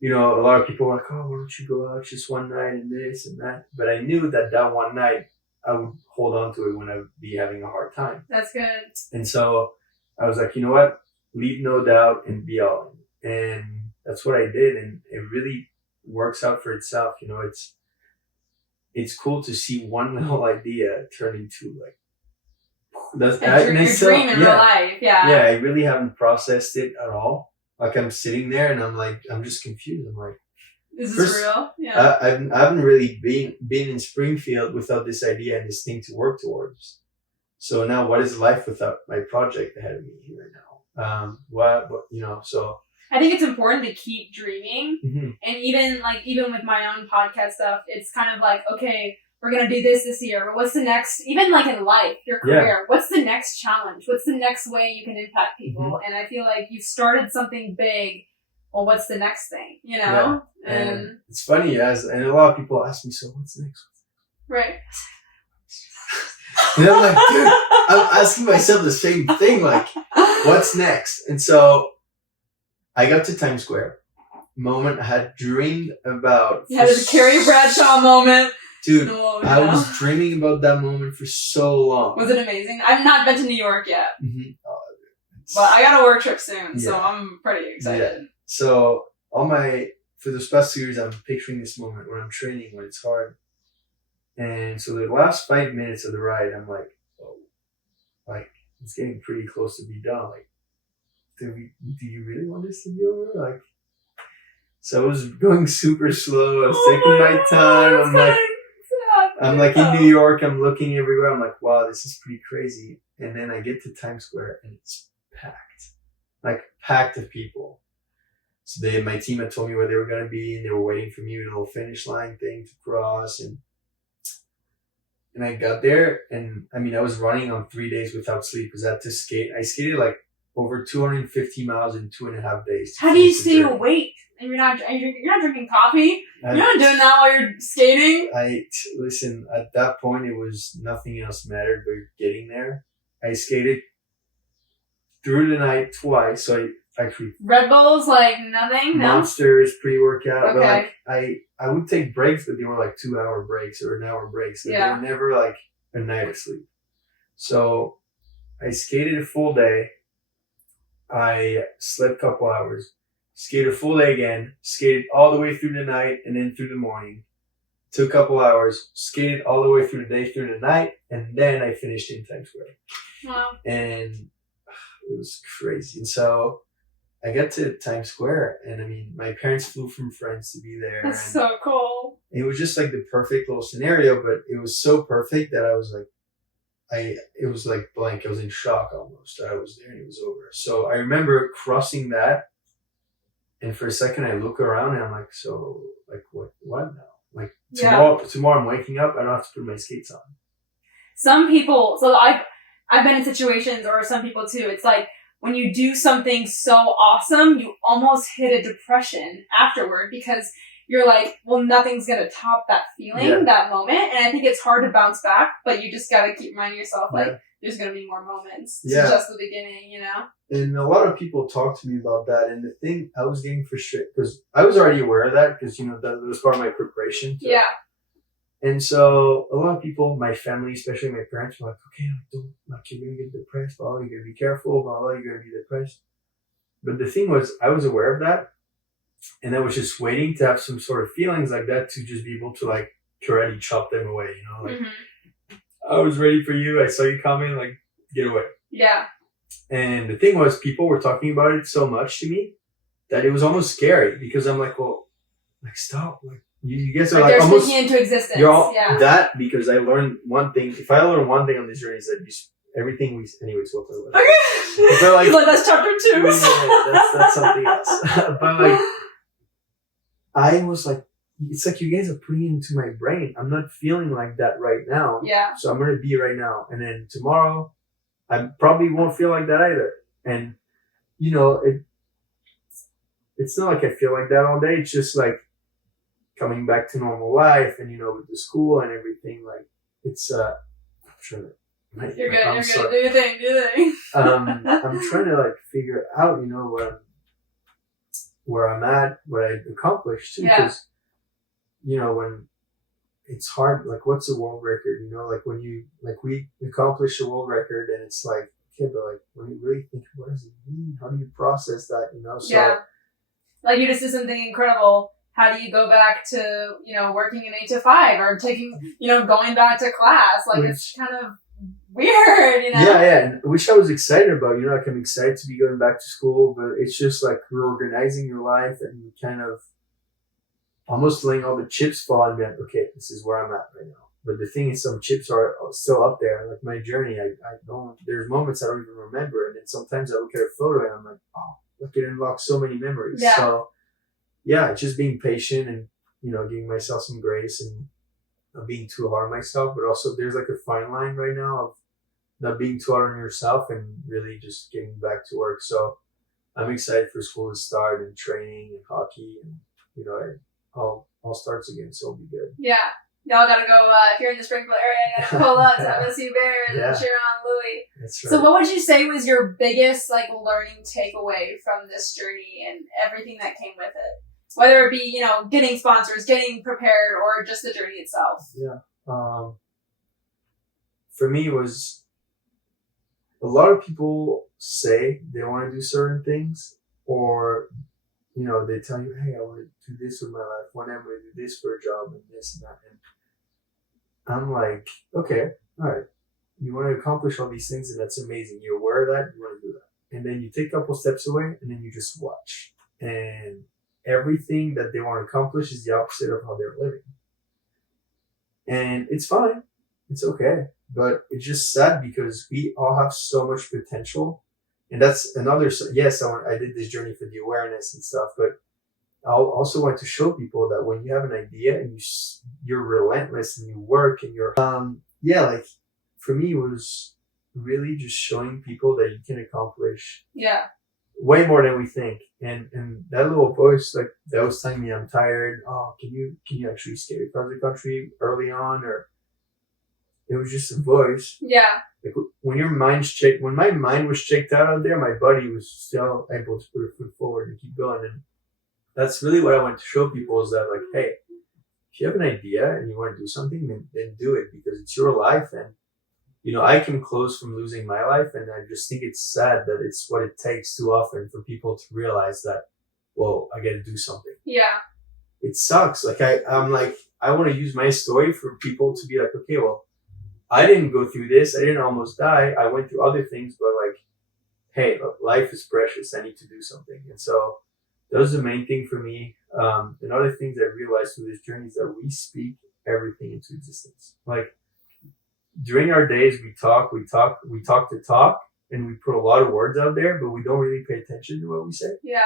a lot of people were like, oh, why don't you go out just one night and this and that? But I knew that one night I would hold on to it when I would be having a hard time. That's good. And so I was like, you know what? Leave no doubt and be all in. And that's what I did. And it really works out for itself. It's cool to see one little idea turn into your dream in real life. Yeah. Yeah, I really haven't processed it at all. Like, I'm sitting there and I'm just confused. I'm like, is this real? Yeah. I haven't really been in Springfield without this idea and this thing to work towards. So now, what is life without my project ahead of me right now? So I think it's important to keep dreaming. Mm-hmm. And even with my own podcast stuff, it's kind of like, okay, we're going to do this year. What's the next, even like in life, your career, what's the next challenge? What's the next way you can impact people? Mm-hmm. And I feel like you've started something big. Well, what's the next thing, Yeah. And it's funny, and a lot of people ask me, so what's next? Right. And I'm like, dude, I'm asking myself the same thing, like, what's next? And so I got to Times Square. Moment I had dreamed about. You had the Carrie Bradshaw moment. Dude, I was dreaming about that moment for so long. Was it amazing? I've not been to New York yet. Mm-hmm. But I got a work trip soon, so I'm pretty excited. Yeah. So for those past 2 years, I'm picturing this moment when I'm training, when it's hard. And so the last 5 minutes of the ride, I'm like, oh, like, it's getting pretty close to be done. Like, do you really want this to be over? Like, so I was going super slow. I was taking my time. I'm like in New York. I'm looking everywhere. I'm like, wow, this is pretty crazy. And then I get to Times Square and it's packed of people. So my team had told me where they were going to be, and they were waiting for me with a little finish line thing to cross. And I got there, and I mean, I was running on 3 days without sleep because I had to skate. I skated like over 250 miles in 2.5 days. How do you stay awake? And you're not drinking coffee? You're not doing that while you're skating? Listen, at that point, it was nothing else mattered but getting there. I skated through the night twice, so I actually... Red Bulls, like nothing? Monsters, pre-workout. Okay. But I would take breaks, but they were like 2-hour breaks or an hour breaks. They were never like a night of sleep. So I skated a full day. I slept a couple hours. Skated a full day again. Skated all the way through the night and then through the morning. Took a couple hours. Skated all the way through the day, through the night. And then I finished in Times Square. Wow. And it was crazy. And so I got to Times Square, and I mean, my parents flew from France to be there. That's so cool. It was just like the perfect little scenario, but it was so perfect that I was like, it was like blank. I was in shock almost that I was there and it was over. So I remember crossing that, and for a second I look around and I'm like, so like what now? Like tomorrow I'm waking up, I don't have to put my skates on. Some people, so I've been in situations, or some people too, it's like when you do something so awesome, you almost hit a depression afterward because you're like, well, nothing's going to top that feeling, that moment. And I think it's hard to bounce back, but you just got to keep reminding yourself, like, there's going to be more moments. It's just the beginning, you know? And a lot of people talk to me about that. And the thing, I was getting frustrated because I was already aware of that because, that was part of my preparation. Yeah. And so a lot of people, my family, especially my parents, were like, okay, you're going to get depressed, blah, you're going to be careful, blah, you're going to be depressed. But the thing was, I was aware of that. And I was just waiting to have some sort of feelings like that to just be able to like karate chop them away, like I was ready for you. I saw you coming, like get away. Yeah. And the thing was, people were talking about it so much to me that it was almost scary because I'm like, well, like stop, like you guys are Like like they're almost speaking into existence. you're all Yeah. that because I learned one thing. If I learned one thing on this journey is that everything we anyways we'll talk about it. Okay. But like that's chapter 2. yeah, that's something else. But like I was like, it's like you guys are putting it into my brain. I'm not feeling like that right now. Yeah. So I'm gonna be right now, and then tomorrow I probably won't feel like that either. And you know, it's not like I feel like that all day. It's just like coming back to normal life, and you know, with the school and everything. Like it's I'm trying to. You're good. I'm You're sorry. good. Do your thing. Do your thing. I'm trying to like figure out, you know, where I'm at, what I've accomplished too, because you know when it's hard, like what's a world record? You know, like when we accomplish a world record, and it's like, okay, but like when you really think, what does it mean? How do you process that? You know, so like you just did something incredible. How do you go back to, you know, working an 8 to 5 or taking, you know, going back to class? Like it's kind of weird, you know? Yeah, and which I was excited about. You know, like I'm excited to be going back to school, but it's just like reorganizing your life and kind of almost letting all the chips fall and being like, okay, this is where I'm at right now. But the thing is, some chips are still up there. Like my journey, I don't. There's moments I don't even remember, and then sometimes I look at a photo and I'm like, oh, look, it unlocks so many memories. Yeah. So yeah, it's just being patient and you know, giving myself some grace and not being too hard on myself. But also, there's like a fine line right now of not being too hard on yourself and really just getting back to work. So I'm excited for school to start and training and hockey, and you know, all starts again, so it'll be good. Yeah. Y'all gotta go, if you're in the Springfield area, you gotta pull up to MSU Bears and cheer on Louis. That's right. So what would you say was your biggest, like, learning takeaway from this journey and everything that came with it? Whether it be, you know, getting sponsors, getting prepared, or just the journey itself. Yeah. For me, it was a lot of people say they want to do certain things, or you know, they tell you, hey, I want to do this with my life. One day I'm going to do this for a job and this and that. And I'm like, okay, all right. You want to accomplish all these things, and that's amazing. You're aware of that. You want to do that. And then you take a couple steps away, and then you just watch. And everything that they want to accomplish is the opposite of how they're living. And it's fine. It's okay. But it's just sad because we all have so much potential. And that's another, yes, I did this journey for the awareness and stuff, but I also want to show people that when you have an idea and you're relentless and you work and you're, like for me, it was really just showing people that you can accomplish way more than we think. And that little voice, like that was telling me I'm tired. Oh, can you actually skate across the country early on? Or it was just a voice. Yeah. Like when your mind's checked, when my mind was checked out there, my body was still able to put a foot forward and keep going. And that's really what I want to show people is that, like, hey, if you have an idea and you want to do something, then do it because it's your life. And, you know, I came close from losing my life. And I just think it's sad that it's what it takes too often for people to realize that, well, I got to do something. Yeah. It sucks. Like, I'm like, I want to use my story for people to be like, okay, well, I didn't go through this. I didn't almost die. I went through other things, but like, hey, look, life is precious. I need to do something. And so that was the main thing for me. And other things I realized through this journey is that we speak everything into existence. Like during our days, we talk to talk, and we put a lot of words out there, but we don't really pay attention to what we say. Yeah.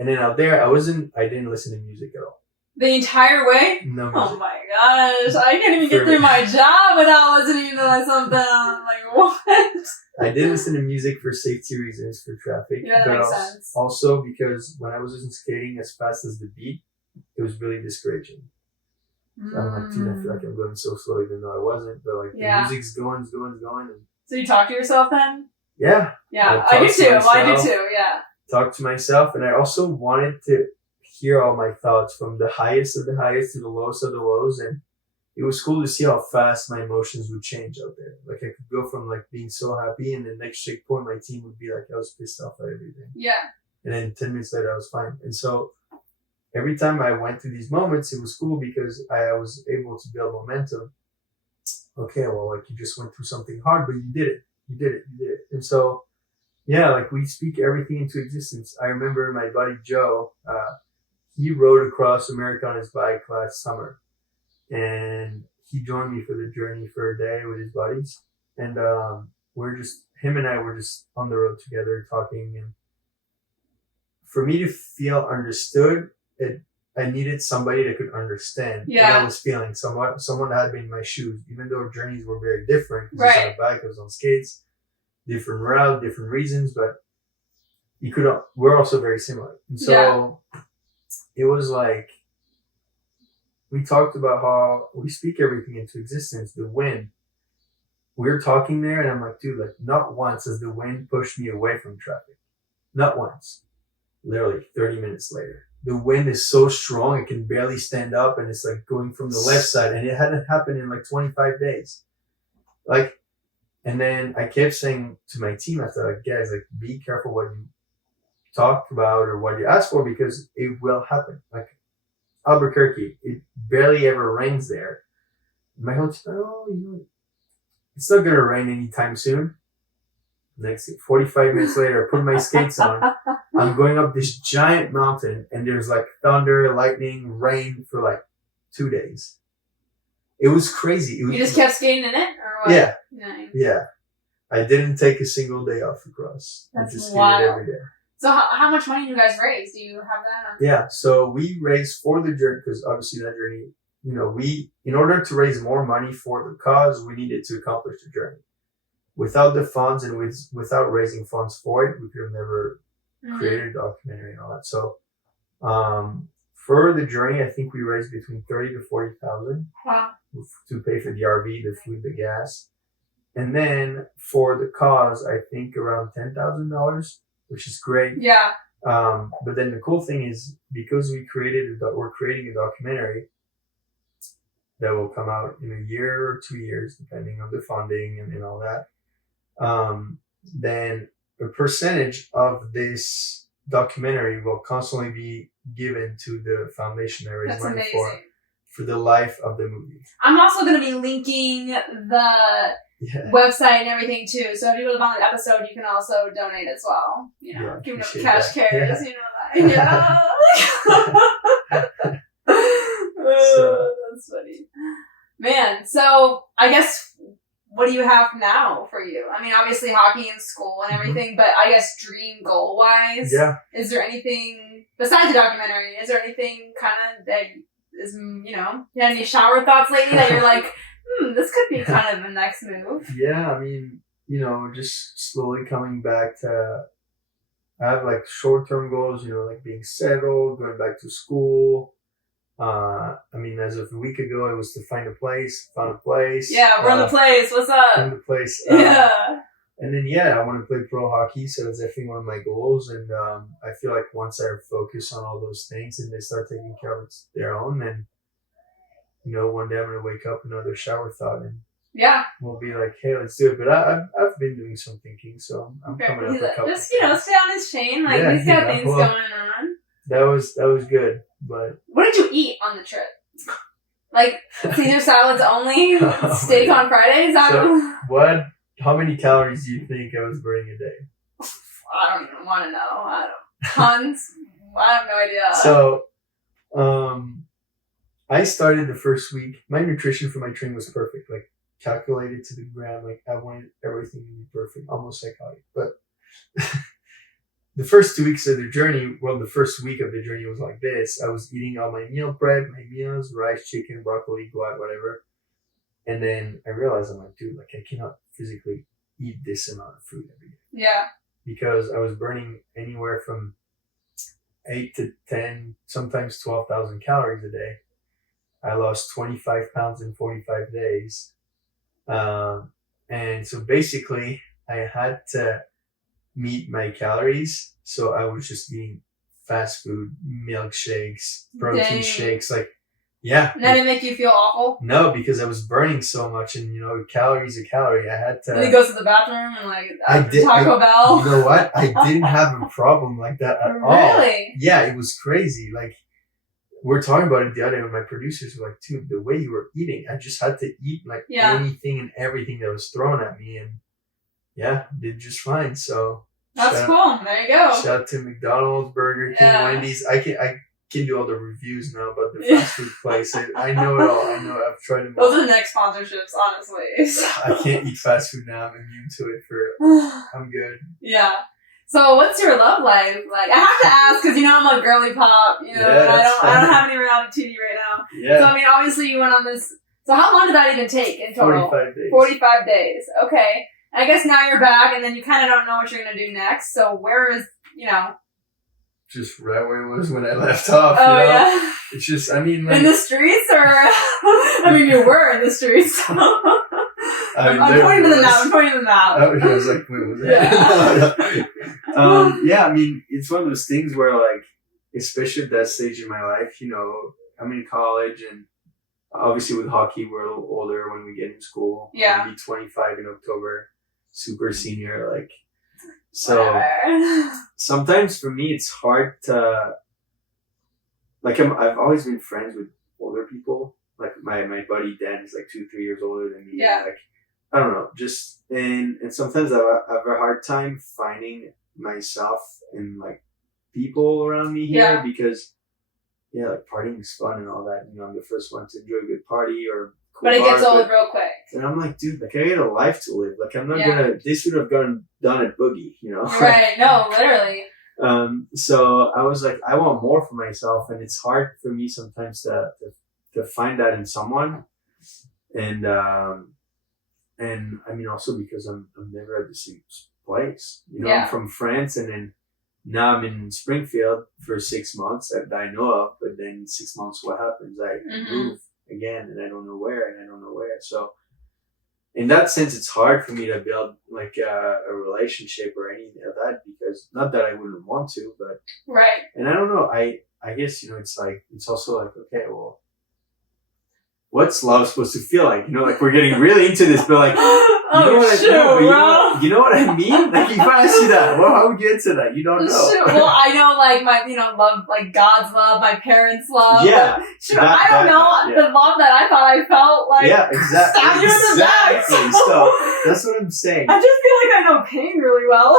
And then out there, I didn't listen to music at all. The entire way? No music. Oh my gosh. I can't even get through my job without listening to something. I'm like, what? I did listen to music for safety reasons, for traffic. Yeah, that makes sense. Also because when I was skating as fast as the beat, it was really discouraging. So I'm like, dude, I feel like I'm going so slow even though I wasn't. But like the music's going. And so you talk to yourself then? Yeah. Yeah, I do too. I do too, yeah. Talk to myself. And I also wanted to hear all my thoughts from the highest of the highest to the lowest of the lows, and it was cool to see how fast my emotions would change out there. Like I could go from like being so happy, and the next checkpoint my team would be like I was pissed off at everything. Yeah. And then 10 minutes later I was fine. And so every time I went through these moments, it was cool because I was able to build momentum. Okay, well, like you just went through something hard, but you did it. And so yeah, like we speak everything into existence. I remember my buddy Joe, he rode across America on his bike last summer, and he joined me for the journey for a day with his buddies. And him and I were just on the road together talking. And for me to feel understood, I needed somebody that could understand what I was feeling. Someone that had been in my shoes, even though our journeys were very different. Right. I was on a bike, I was on skates, different route, different reasons, but we're also very similar. And so it was like, we talked about how we speak everything into existence. The wind, we were talking there, and I'm like, dude, like not once has the wind pushed me away from traffic. Not once. Literally 30 minutes later. The wind is so strong, it can barely stand up, and it's like going from the left side, and it hadn't happened in like 25 days. Like, and then I kept saying to my team after, like, guys, like, be careful what you talk about or what you ask for, because it will happen. Like, Albuquerque, it barely ever rains there. My whole team, it's not going to rain anytime soon. Next 45 minutes later, I put my skates on. I'm going up this giant mountain, and there's like thunder, lightning, rain for like 2 days. It was crazy. You just kept skating in it, or what? Yeah. Nice. Yeah. I didn't take a single day off across. That's I just wild. skated every day. So how much money do you guys raise? Do you have that? Yeah. So we raised for the journey, because obviously that journey, in order to raise more money for the cause, we needed to accomplish the journey. Without the funds and without raising funds for it, we could have never created a documentary and all that. So, for the journey, I think we raised between 30 to 40,000 to pay for the RV, the food, the gas, and then for the cause, I think around $10,000, which is great. Yeah. But then the cool thing is, because we're creating a documentary that will come out in a year or 2 years, depending on the funding and all that. Then a percentage of this documentary will constantly be given to the foundation that raise money for the life of the movie. I'm also going to be linking the website and everything too. So if you go to the episode, you can also donate as well. Give it up cash cares. Yeah. That's funny, man. So I guess, what do you have now for you? I mean, obviously hockey and school and everything, but I guess dream goal wise, is there anything besides the documentary? Is there anything kind of that is, you had any shower thoughts lately that you're like, this could be kind of the next move? Yeah, I mean, just slowly coming back to, I have like short-term goals, like being settled, going back to school. I mean, as of a week ago, it was to find a place. Found a place. Yeah, run the place. What's up? Run the place. And then, I want to play pro hockey, so that's definitely one of my goals. And I feel like once I focus on all those things and they start taking care of their own, then, one day I'm going to wake up another shower thought, and we'll be like, hey, let's do it. But I've been doing some thinking, so I'm coming up with a couple. Just, stay on his chain. Like, he's got things going on. That was good. But what did you eat on the trip? Like Caesar salads only, steak on Fridays. How many calories do you think I was burning a day? I don't even want to know. Tons. I have no idea. So, I started the first week. My nutrition for my training was perfect, like calculated to the gram. Like I wanted everything to be perfect, almost psychotic. But the first 2 weeks of the journey, the first week of the journey was like this. I was eating all my meal prep, my meals, rice, chicken, broccoli, guac, whatever. And then I realized, I'm like, dude, like I cannot physically eat this amount of food every day. Yeah. Because I was burning anywhere from 8 to 10, sometimes 12,000 calories a day. I lost 25 pounds in 45 days. And so basically I had to meet my calories, so I was just eating fast food, milkshakes, protein shakes, like And that didn't make you feel awful? No, because I was burning so much, and calories a calorie. I had to. And he goes to the bathroom and Taco Bell. You know what? I didn't have a problem like that at all. Really? Yeah, it was crazy. Like we're talking about it the other day, and my producers were like, "Dude, the way you were eating, I just had to eat anything and everything that was thrown at me, and." Yeah, did just fine. So That's cool. There you go. Shout out to McDonald's, Burger King, Yeah. Wendy's. I can do all the reviews now about the fast food place. I know it all. I know. I've tried them all. Those are the next sponsorships, honestly. I can't eat fast food now. I'm immune to it. I'm good. Yeah. So what's your love life like? I have to ask because I'm a girly pop, and I don't have any reality TV right now. Yeah. So I mean, obviously you went on this. So how long did that even take in total? 45 days. 45 days. Okay. I guess now you're back, and then you kind of don't know what you're gonna do next. So where is Just right where it was when I left off. Oh yeah. It's just, I mean, like, in the streets, or I mean, you were in the streets. I'm pointing to the map. I'm pointing to the map. I was like, wait, was that? Yeah. Yeah, I mean, it's one of those things where, like, especially at that stage in my life, I'm in college, and obviously with hockey, we're a little older when we get in school. Yeah. I'll be 25 in October, super senior, like, so Whatever. sometimes for me, it's hard to, like, I've always been friends with older people. Like, my buddy Dan is like 2-3 years older than me. Yeah. Like, I don't know, just, and sometimes I have a hard time finding myself in, like, people around me here because, like, partying is fun and all that. I'm the first one to enjoy a good party or cool But it gets bar, old real quick. and I'm like, dude, like, I got a life to live. Like, I'm not gonna, this would have done at Boogie, Right. No, literally. So I was like, I want more for myself, and it's hard for me sometimes to find that in someone. And I mean, also because I'm never at the same place. I'm from France, and then now I'm in Springfield for 6 months that I know of, but then 6 months, what happens? I move again, and I don't know where, So in that sense, it's hard for me to build like a relationship or anything like that, because not that I wouldn't want to, but right. And I don't know. I guess it's like, it's also like, okay, well, what's love supposed to feel like? Like, we're getting really into this, but like, you know what I mean? Like, if I ask you that, well, how would you answer that? You don't know. Sure. Well, I know, like, my, love, like, God's love, my parents' love. Yeah. I don't know the love that I thought I felt, like, stab you in the back. So, that's what I'm saying. I just feel like I know pain really well.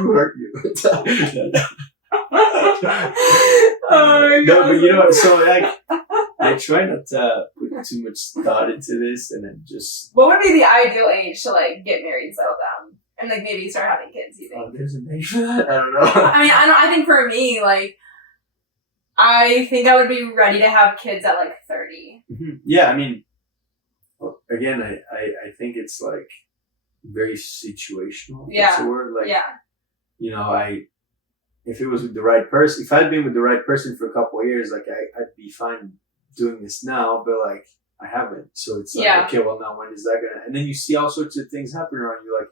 Who hurt you? Oh, no, but you know what? So, like, I try not to put too much thought into this, and then just. What would be the ideal age to, like, get married, settle down, and, like, maybe start having kids? You think? There's an age for that. I don't know. I think for me, like, I think I would be ready to have kids at like 30. Mm-hmm. Yeah, I mean, again, I think it's like very situational. Yeah. That's the word. Like, if it was with the right person, if I'd been with the right person for a couple of years, like I'd be fine doing this now, but like I haven't. So it's like, okay, well now when is that gonna, and then you see all sorts of things happen around you. Like,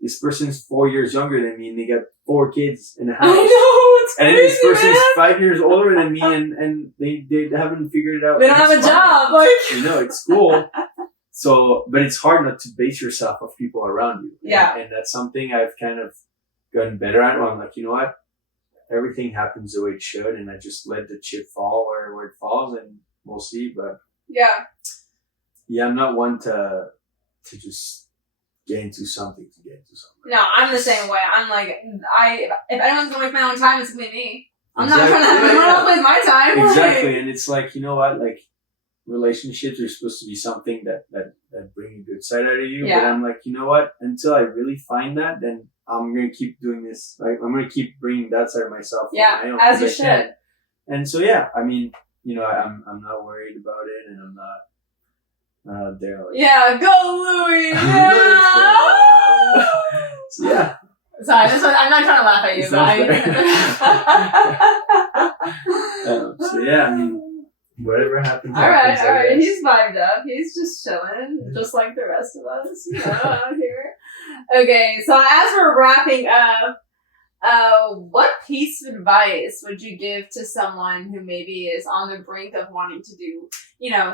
this person's 4 years younger than me, and they got 4 kids in a house. I know, it's crazy, and this person's man. 5 years older than me, and they haven't figured it out. They don't have a job. Like, it's cool. So, but it's hard not to base yourself off people around you. Yeah. And that's something I've kind of gotten better at. Where I'm like, you know what? Everything happens the way it should, and I just let the chip fall where it falls, and we'll see. But yeah, I'm not one to just get into something. No, I'm the same way. I'm like, if anyone's gonna waste my own time, it's gonna be me. I'm not trying to have anyone else waste my time. Exactly, and it's like, you know what? Like, relationships are supposed to be something that bring a good side out of you. Yeah. But I'm like, you know what? Until I really find that, then I'm gonna keep doing this. Like, I'm gonna keep bringing that side of myself. Yeah, on my own, as you should. And so, yeah, I mean, I'm not worried about it, and I'm not there. Like, yeah, go Louis! Yeah. So, yeah. Sorry, I'm not trying to laugh at you, but so yeah, I mean, whatever happens. All right. He's vibed up. He's just chilling, just like the rest of us, out here. Okay, so as we're wrapping up, what piece of advice would you give to someone who maybe is on the brink of wanting to do,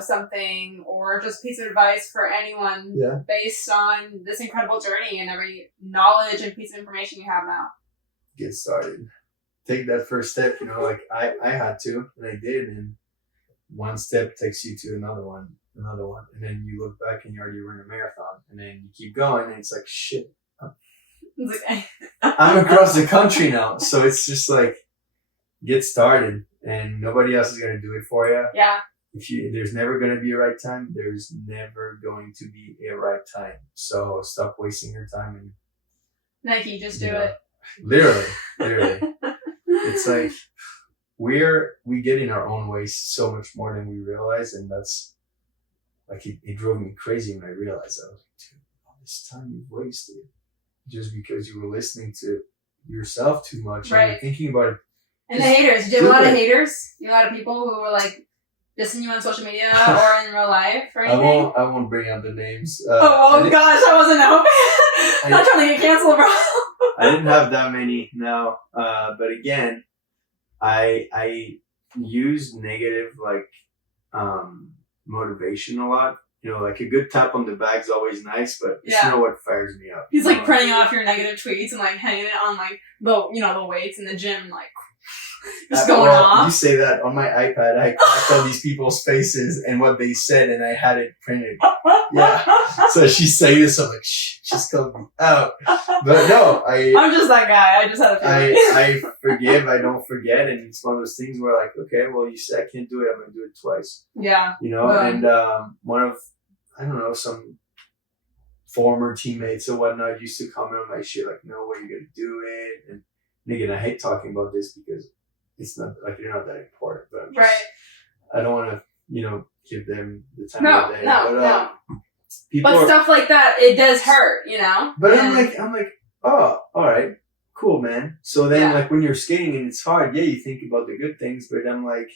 something, or just piece of advice for anyone based on this incredible journey and every knowledge and piece of information you have now? Get started. Take that first step. Like I had to, and I did, and one step takes you to another one, and then you look back and you already run a marathon, and then you keep going, and it's like, shit, It's like, I'm across the country now, so it's just like get started, and nobody else is gonna do it for you. yeah. There's never gonna be a right time. There's never going to be a right time. So stop wasting your time and Nike, just do you know, it. Literally. It's like we get in our own ways so much more than we realize, and that's like it drove me crazy when I realized that. I was like, dude, all this time you've wasted just because you were listening to yourself too much and you're thinking about it. And the haters. You have a lot of haters? You have a lot of people who were like dissing you on social media or in real life or anything? I won't bring out the names. Gosh, I wasn't hoping. Not trying to get canceled, bro. I didn't have that many, no. But again, I use negative motivation a lot. You know, like a good tap on the back is always nice, but it's not what fires me up. He's like printing off your negative tweets and like hanging it on like the weights in the gym, like just going off. You say that on my iPad. I cracked all these people's faces and what they said, and I had it printed. Yeah. So she's saying this, I'm like, shh, she's calling me out. But no, I'm just that guy. I just had a feeling. I forgive, I don't forget, and it's one of those things where like, okay, well, you said I can't do it, I'm gonna do it twice. Yeah. You know, and one of, I don't know, some former teammates or whatnot used to comment on my shit like, no way you're gonna do it. And again, I hate talking about this because it's not like you're not that important, but I don't want to, give them the time of day. No. People but stuff like that, it does hurt, But I'm like, oh, all right, cool, man. So then, like when you're skating and it's hard, you think about the good things, but I'm like,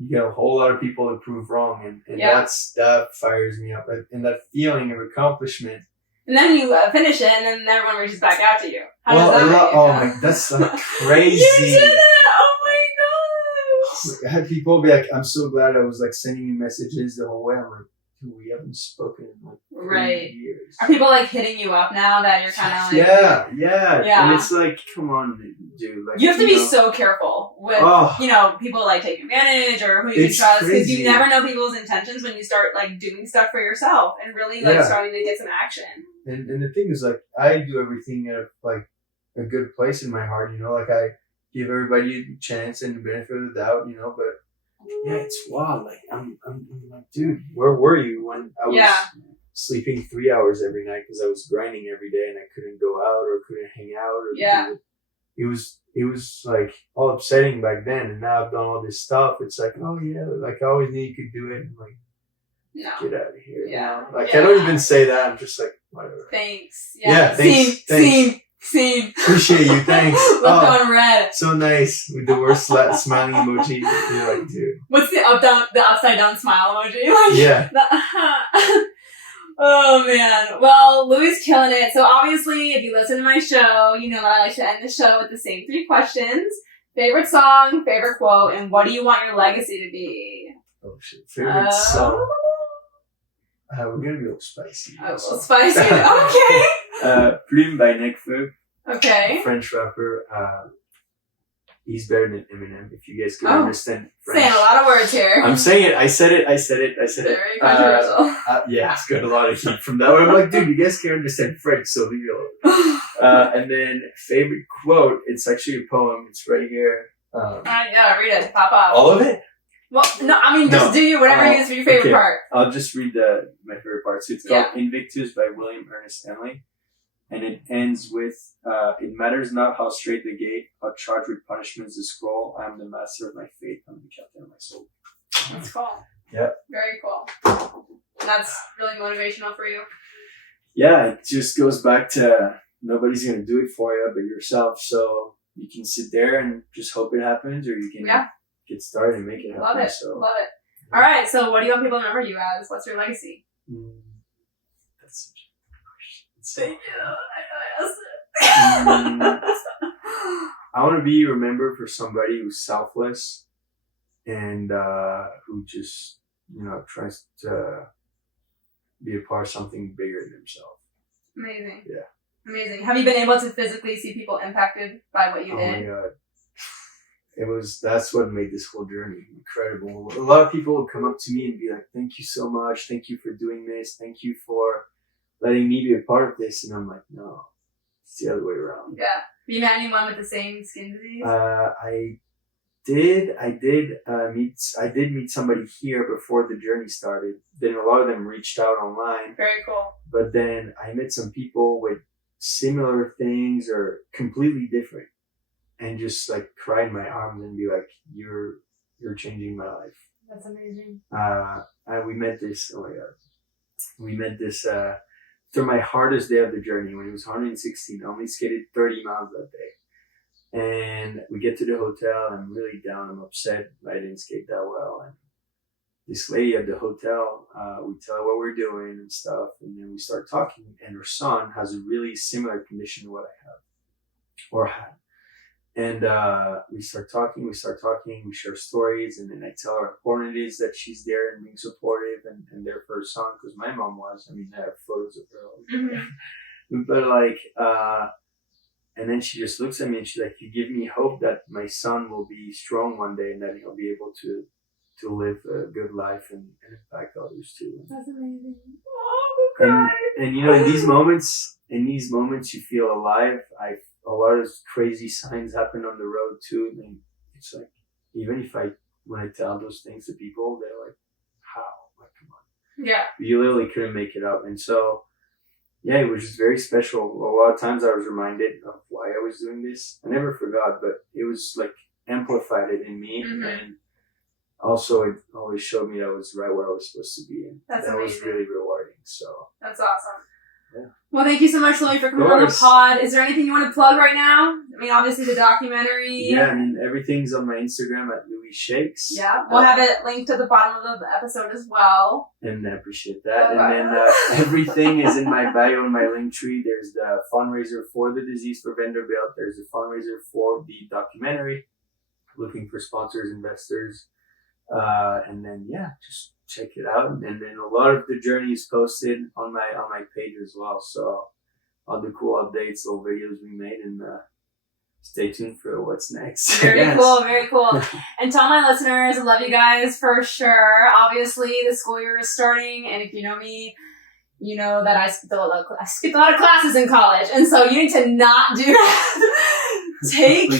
you got a whole lot of people to prove wrong, and that fires me up, and that feeling of accomplishment. And then you finish it, and then everyone reaches back out to you. How does that make you feel? Oh my, that's like crazy. You did it! Oh my gosh! I had people be like, "I'm so glad I was like sending you messages the whole way." I'm like, dude, we haven't spoken in like 3 years. Are people like hitting you up now that you're kind of like? Yeah. And it's like, come on, dude. Like, you have to be so careful with people like taking advantage or who you can trust, because you never know people's intentions when you start like doing stuff for yourself and really like starting to get some action. And the thing is, like, I do everything at like a good place in my heart, like I give everybody a chance and the benefit of the doubt, but it's wild. Like I'm like, dude, where were you when I was sleeping 3 hours every night because I was grinding every day and I couldn't go out or couldn't hang out or it was like all upsetting back then, and now I've done all this stuff. It's like, oh yeah, like I always knew you could do it. And like, no. Get out of here. Yeah. Like I don't even say that. I'm just like, whatever. Thanks. Thanks. Scene. Appreciate you. Thanks. Left on red. So nice with the worst smiling emoji. You're like, dude. What's the upside down smile emoji? Like, oh man. Well, Louis killing it. So obviously, if you listen to my show, you know that I like to end the show with the same 3 questions: favorite song, favorite quote, and what do you want your legacy to be? Oh shit! Favorite song. We're gonna be a little spicy. A little spicy. Okay. Plume by Nekfeu. Okay. French rapper. He's better than Eminem. If you guys can understand French. Saying a lot of words here. I'm saying it. I said it. Very controversial. It's got a lot of heat from that one. I'm like, dude, you guys can't understand French, so leave it alone. And then favorite quote. It's actually a poem. It's right here. Read it. Pop off. All of it? Well, no, I mean, just do whatever it is for your favorite part. I'll just read my favorite part. So it's called Invictus by William Ernest Henley. And it ends with, it matters not how straight the gate, how charged with punishments the scroll. I am the master of my fate. I'm the captain of my soul. That's cool. Yeah. Very cool. And that's really motivational for you. Yeah, it just goes back to nobody's going to do it for you but yourself. So you can sit there and just hope it happens, or you can get started and make it happen. Love it. All right. So what do you want people to remember you as? What's your legacy? That's such a good question. Thank you. I want to be remembered for somebody who's selfless and who just, tries to be a part of something bigger than himself. Amazing. Yeah. Amazing. Have you been able to physically see people impacted by what you did? Oh my God. That's what made this whole journey incredible. A lot of people would come up to me and be like, thank you so much. Thank you for doing this. Thank you for letting me be a part of this. And I'm like, no, It's the other way around. Yeah. Have you met anyone with the same skin disease? I did meet somebody here before the journey started. Then a lot of them reached out online. Very cool. But then I met some people with similar things or completely different, and just like cry in my arms and be like, "You're changing my life." That's amazing. We met this. Oh my god, we met this through my hardest day of the journey when it was 116. I only skated 30 miles that day. And we get to the hotel. I'm really down. I'm upset. I didn't skate that well. And this lady at the hotel, we tell her what we're doing and stuff. And then we start talking. And her son has a really similar condition to what I have or had. And we start talking. We share stories. And then I tell her how important it is that she's there and being supportive and there for her son. Because my mom was. I mean, I have photos of her. Mm-hmm. But like... and then she just looks at me and she's like, "You give me hope that my son will be strong one day and that he'll be able to live a good life and impact others too." That's amazing. Oh, and you know, in these moments you feel alive. A lot of crazy signs happen on the road too. And it's like, even when I tell those things to people, they're like, "How? Like, come on." Yeah. You literally couldn't make it up. And so, yeah, it was just very special. A lot of times I was reminded of why I was doing this. I never forgot, but it was like amplified it in me. Mm-hmm. And also it always showed me I was right where I was supposed to be. And that was really rewarding. So that's awesome. Yeah. Well, thank you so much, Louis, for coming on the pod. Is there anything you want to plug right now? I mean, obviously the documentary. Yeah, I mean, everything's on my Instagram at Louis Chaix. Yeah, we'll have it linked at the bottom of the episode as well. And I appreciate that. Okay. And then everything is in my bio and my link tree. There's the fundraiser for the disease for Vanderbilt. There's the fundraiser for the documentary. Looking for sponsors, investors. And then, yeah, just check it out. And then a lot of the journey is posted on my page as well. So all the cool updates, little videos we made, and stay tuned for what's next. Very cool, very cool. And tell my listeners, I love you guys for sure. Obviously, the school year is starting, and if you know me, you know that I skipped a lot of classes in college, and so you need to not do that. Take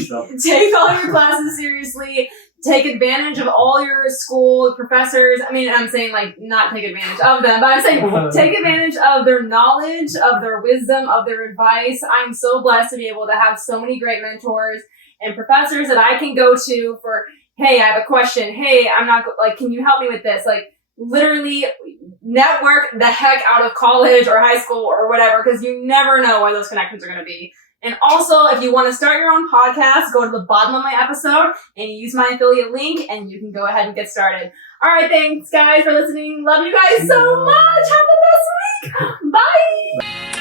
all your classes seriously. Take advantage of all your school professors. I mean, I'm saying like not take advantage of them, but I'm saying take advantage of their knowledge, of their wisdom, of their advice. I'm so blessed to be able to have so many great mentors and professors that I can go to for, hey, I have a question. Hey, I'm not like, can you help me with this? Like literally network the heck out of college or high school or whatever, because you never know where those connections are going to be. And also, if you want to start your own podcast, go to the bottom of my episode and use my affiliate link and you can go ahead and get started. All right, thanks guys for listening. Love you guys so much. Have the best week. Bye.